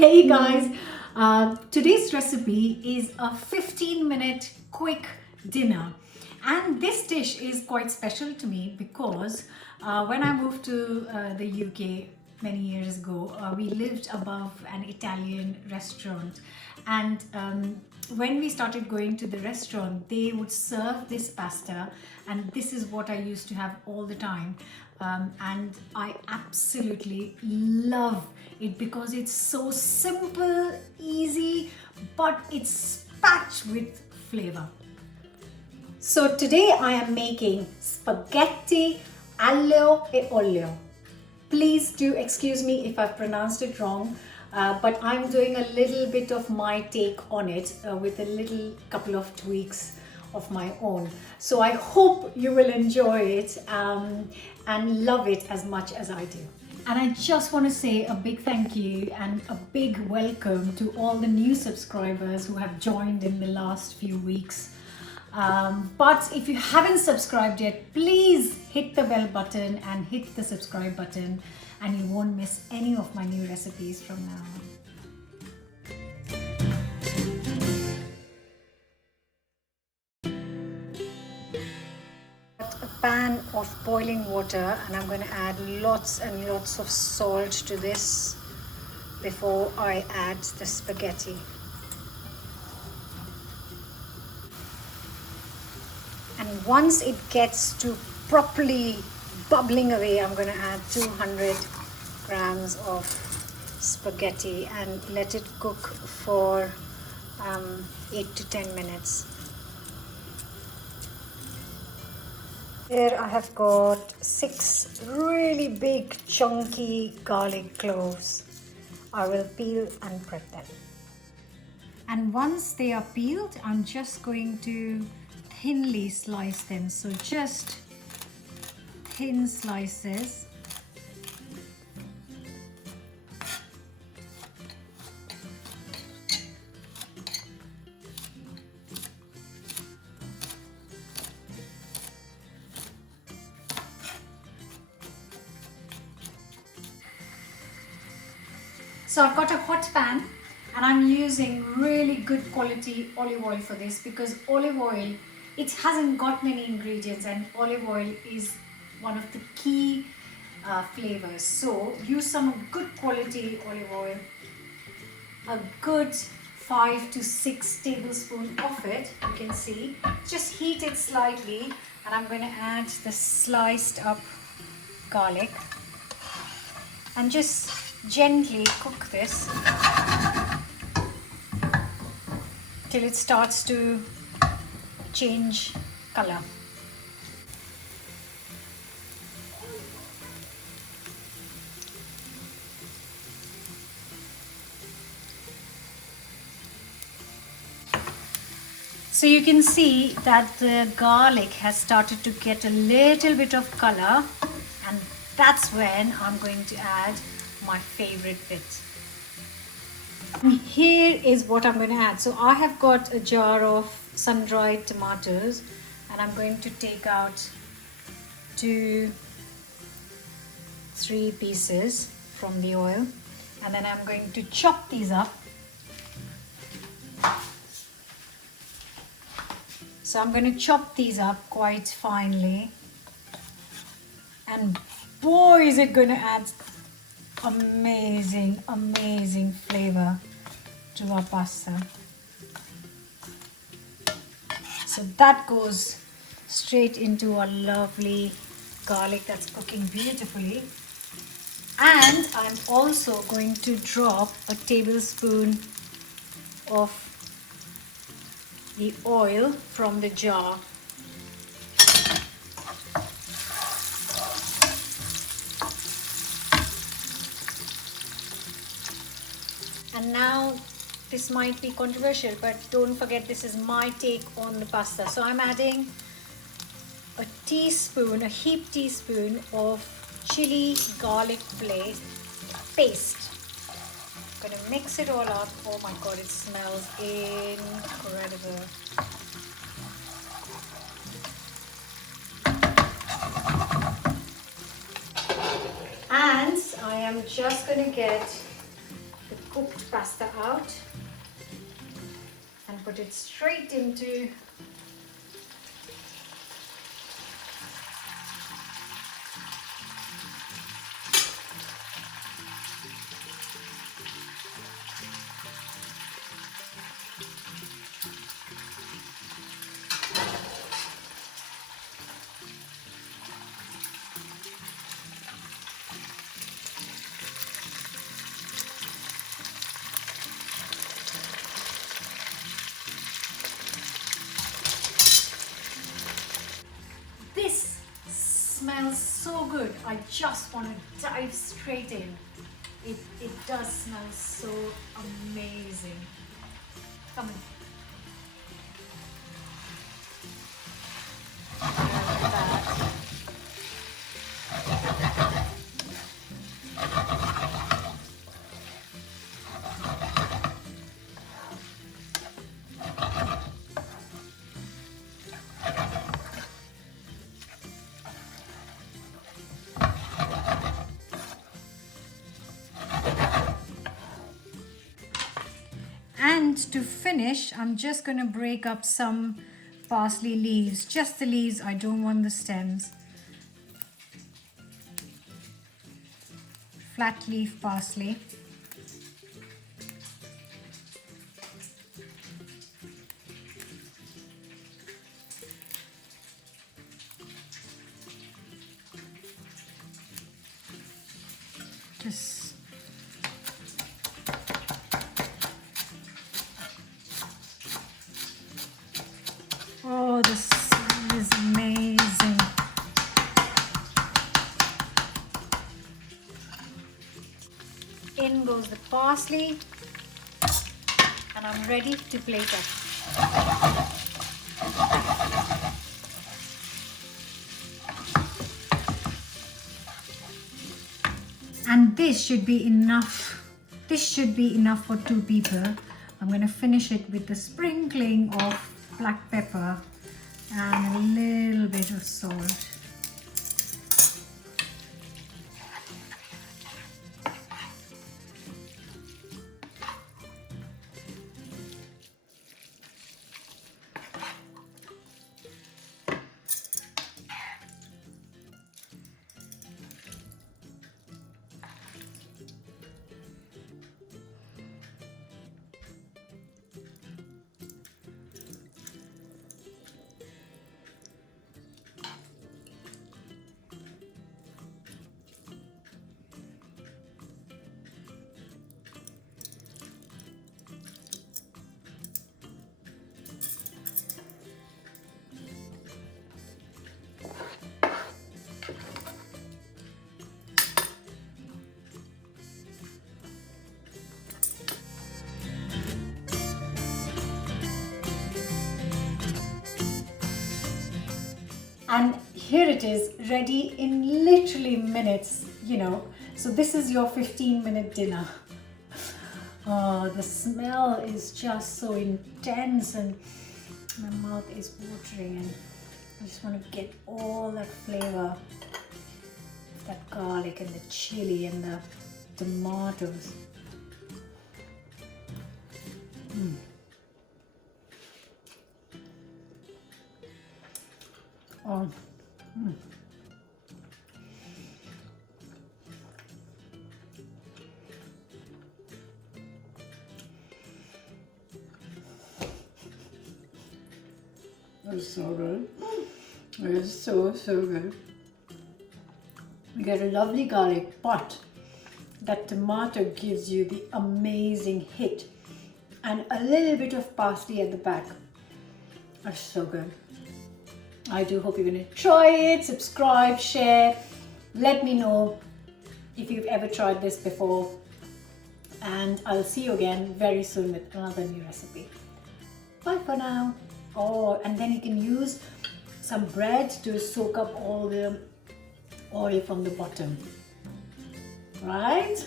Hey guys, today's recipe is a 15-minute quick dinner, and this dish is quite special to me because when I moved to the UK many years ago, we lived above an Italian restaurant, and when we started going to the restaurant, they would serve this pasta, and this is what I used to have all the time. And I absolutely love it because it's so simple, easy, but it's packed with flavor. So today I am making spaghetti aglio e olio. Please do excuse me if I've pronounced it wrong, but I'm doing a little bit of my take on it with a little couple of tweaks of my own. So I hope you will enjoy it and love it as much as I do. And I just want to say a big thank you and a big welcome to all the new subscribers who have joined in the last few weeks. But if you haven't subscribed yet, please hit the bell button and hit the subscribe button, and you won't miss any of my new recipes from now on. A pan of boiling water, and I'm going to add lots and lots of salt to this before I add the spaghetti. And once it gets to properly bubbling away, I'm going to add 200 grams of spaghetti and let it cook for 8 to 10 minutes. Here I have got 6 really big chunky garlic cloves. I will peel and prep them. And once they are peeled, I'm just going to thinly slice them. So just thin slices. So I've got a hot pan and I'm using really good quality olive oil for this because olive oil, it hasn't got many ingredients, and olive oil is one of the key flavors. So use some good quality olive oil, a good 5 to 6 tablespoons of it, you can see. Just heat it slightly, and I'm going to add the sliced up garlic and just gently cook this till it starts to change color. So you can see that the garlic has started to get a little bit of color, and that's when I'm going to add my favorite bit. And here is what I'm going to add. So I have got a jar of sun-dried tomatoes, and I'm going to take out 2-3 pieces from the oil, and then I'm going to chop these up. So I'm going to chop these up quite finely, and boy is it going to add amazing flavor to our pasta. So that goes straight into our lovely garlic that's cooking beautifully. And I'm also going to drop a tablespoon of the oil from the jar. And now, this might be controversial, but don't forget this is my take on the pasta. So I'm adding a teaspoon, a heaped teaspoon of chili garlic paste. I'm going to mix it all up. Oh my god, it smells incredible. And I am just going to get the cooked pasta out and put it straight into This smells so good. I just want to dive straight in. It does smell so amazing. Come on. Like that. And to finish, I'm just going to break up some parsley leaves, just the leaves, I don't want the stems. Flat leaf parsley. Just oh, this is amazing. In goes the parsley, and I'm ready to plate it. And this should be enough. This should be enough for 2 people. I'm going to finish it with the sprinkling of black pepper and a little bit of salt. And here it is, ready in literally minutes, you know. So this is your 15-minute dinner. Oh, the smell is just so intense and my mouth is watering, and I just want to get all that flavor of that garlic and the chili and the tomatoes. Oh. It's so good. It's so good. You get a lovely garlic, but that tomato gives you the amazing hit, and a little bit of parsley at the back. That's so good. I do hope you're going to try it. Subscribe, share. Let me know if you've ever tried this before. And I'll see you again very soon with another new recipe. Bye for now. Oh, and then you can use some bread to soak up all the oil from the bottom. Right?